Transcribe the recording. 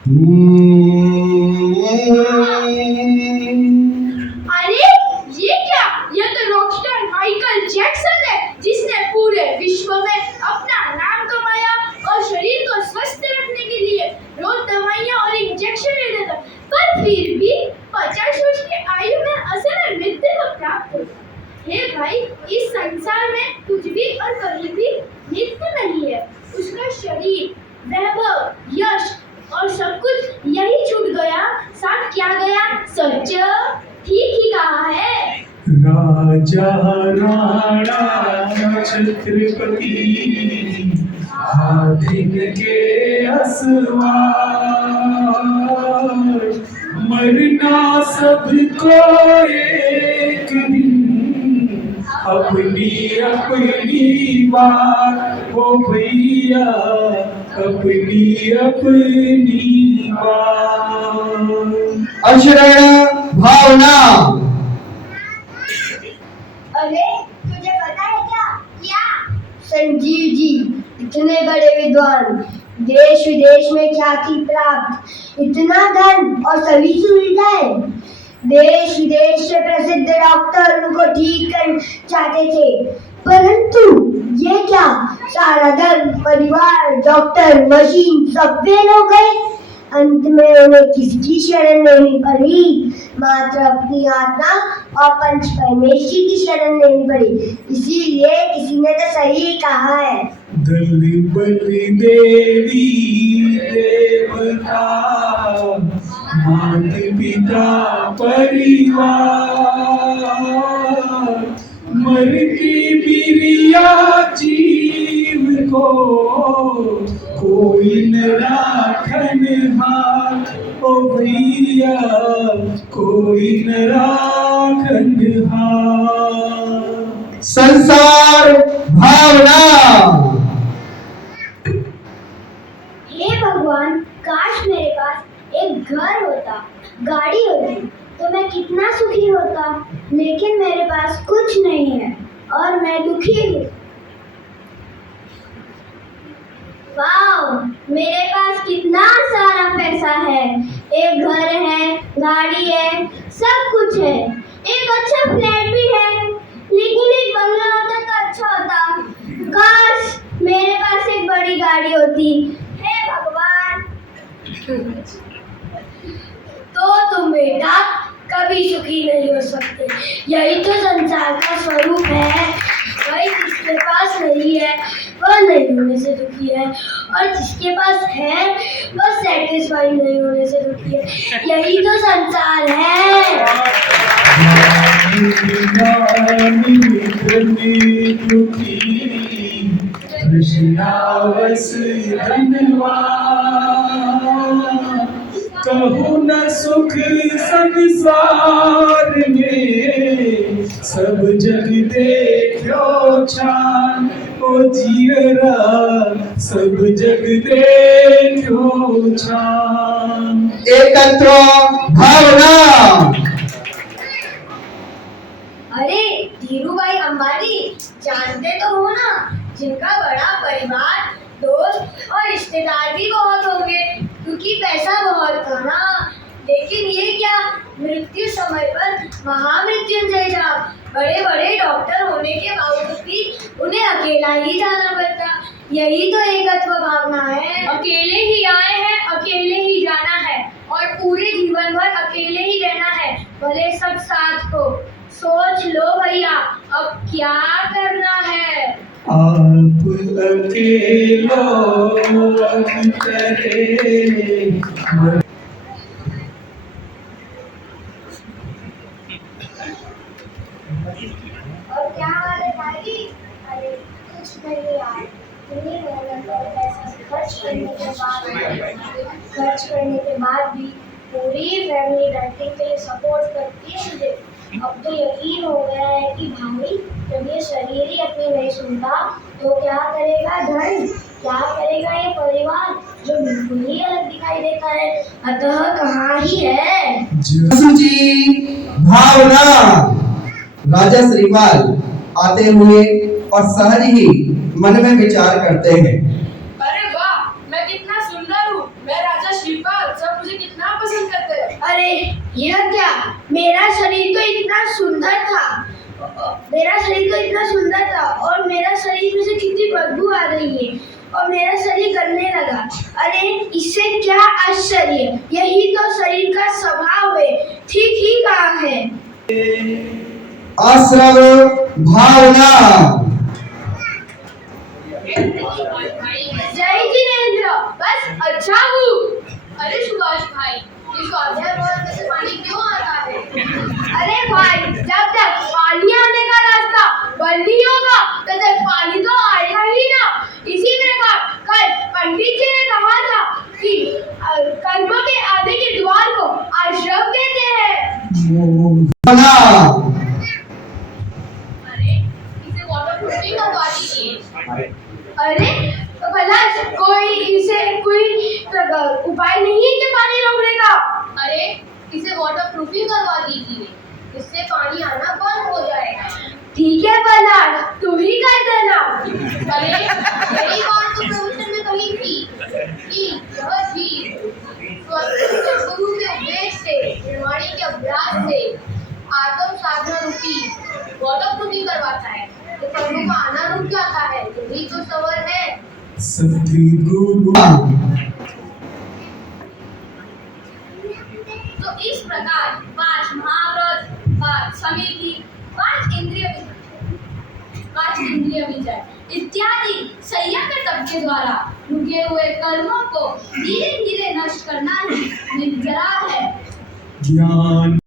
अरे ये क्या? ये तो रॉकस्टार माइकल जैक्सन है, जिसने पूरे विश्व में अपना नाम कमाया और शरीर को स्वस्थ रखने के लिए रोज दवाइयाँ और इंजेक्शन लेता था, पर फिर भी 50 वर्ष की आयु में अचानक मृत्यु को प्राप्त हुआ। हे भाई, इस संसार में कुछ भी और कभी भी नित्य नहीं है। उसका शरीर, वैभव, यश और सब कुछ यही छूट गया, साथ क्या गया? सच ठीक ही कहा है। राजा राणा छत्रपति हाथिन के असवार, मरना सबको एक दिन, अपनी अपनी बात हो भैया, अपनी अपनी बात। अशरण भावना। अरे तुझे पता है क्या? संजीव जी इतने बड़े विद्वान, देश विदेश में ख्याति प्राप्त, इतना धन और सभी सुविधाएं, देश विदेश से प्रसिद्ध डॉक्टर उनको ठीक कर चाहते थे, परंतु ये क्या, सारा धन, परिवार, डॉक्टर, मशीन सब फेल हो गए। अंत में उन्हें किसकी शरण लेनी पड़ी? मात्र अपनी आत्मा और पंच परमेश्वरी की शरण लेनी पड़ी। इसीलिए किसी ने तो सही कहा है, दल बल देवी देवता, माता पिता परिवार, मरती बिरिया जीव को कोई न राखन हाथ, ओ भैया कोई न राखन हाथ। संसार भावना। हे भगवान, काश मेरे पास एक घर होता, गाड़ी होती, तो मैं कितना सुखी होता, लेकिन मेरे पास कुछ नहीं है और मैं दुखी हूँ। वाह, मेरे पास कितना सारा पैसा है, एक घर है, गाड़ी है, सब कुछ है, एक अच्छा फ्लैट भी है, लेकिन एक बंगला होता तो अच्छा होता। काश मेरे पास एक बड़ी गाड़ी होती। हे भगवान, तो तुम बेटा कभी सुखी नहीं हो सकते, यही तो संसार का स्वरूप है। भाई, जिसके पास नहीं है वह नहीं होने से दुखी है, और जिसके पास है वह सेटिस्फाई नहीं होने से दुखी है। यही तो संसार है। कृष्णावस कहू न सुख संसार में, सब जग देखो छान, ओ जियरा सब जग देखो छान। एकत्र भावना। अरे धीरूभाई अंबानी जानते तो हो ना, जिनका बड़ा परिवार, दोस्त और रिश्तेदार भी बहुत होंगे, क्योंकि पैसा बहुत था ना। लेकिन ये क्या, मृत्यु समय पर महामृत्युंजय जाप, बड़े बड़े डॉक्टर होने के बावजूद भी उन्हें अकेला ही जाना पड़ता। यही तो एकत्व भावना है। अकेले ही आए हैं, अकेले ही जाना है, और पूरे जीवन भर अकेले ही रहना है, भले सब साथ हो। सोच लो भैया, अब क्या करना है? आप अकेलो अंतरे। और क्या हाल है भाई? अरे कुछ नहीं यार, इतनी मेहनत और पैसा खर्च करने के बाद भी पूरी फैमिली डाइटिंग के लिए सपोर्ट करती है मुझे। अब तो यकीन हो गया है कि भाई, जब ये शरीर ही अपनी नहीं सुनता तो क्या करेगा धन, क्या करेगा ये परिवार जो बिल्कुल ही अलग दिखाई देता है। अतः कहाँ ही है? सूची भावना। राजा श्रीपाल आते हुए और सहज ही मन में विचार करते हैं, अरे वाह, मैं कितना सुंदर हूँ, मैं राजा श्रीपाल यह क्या, मेरा शरीर तो इतना सुंदर था, और मेरा शरीर में से कितनी बदबू आ रही है और मेरा शरीर गलने लगा। अरे इससे क्या आश्चर्य, यही तो शरीर का स्वभाव है, ठीक ही कहा है। आश्रव भावना। जय जिनेंद्र, बस अच्छा हूँ। अरे सुभाष भाई, इस स्वाध्याय भवन में से पानी क्यों आता है? अरे भाई, जब तक पानी आने का रास्ता बंद नहीं होगा तब तक पानी तो आएगा ही ना। इसी प्रकार कल पंडित जी ने कहा था कि कर्म के आने के द्वार को आश्रम कहते हैं। अरे इसे वाटरप्रूफिंग करवा दीजिए। अरे भला कोई उपाय नहीं है कि पानी रोकने का? अरे इसे वाटरप्रूफिंग करवा दीजिए, इससे पानी आना बंद हो जाएगा। ठीक है प्रहलाद, तू ही कर देना। अरे यही बात तो प्रवचन में कही थी कि यह जीव गुरु के उपदेश से, निर्वाणी के अभ्यास से आत्म साधना रूपी वाटरप्रूफिंग करवाता है, तो कर्मों का आना रुक जाता है। यही तो सवाल है। सतगुरु। तो इस प्रकार 5 महाव्रत, 5 समिति, 5 इंद्रिय विजय इत्यादि संयम के तप के द्वारा रुके हुए कर्मों को धीरे धीरे नष्ट करना ही निग्रह है। ज्ञान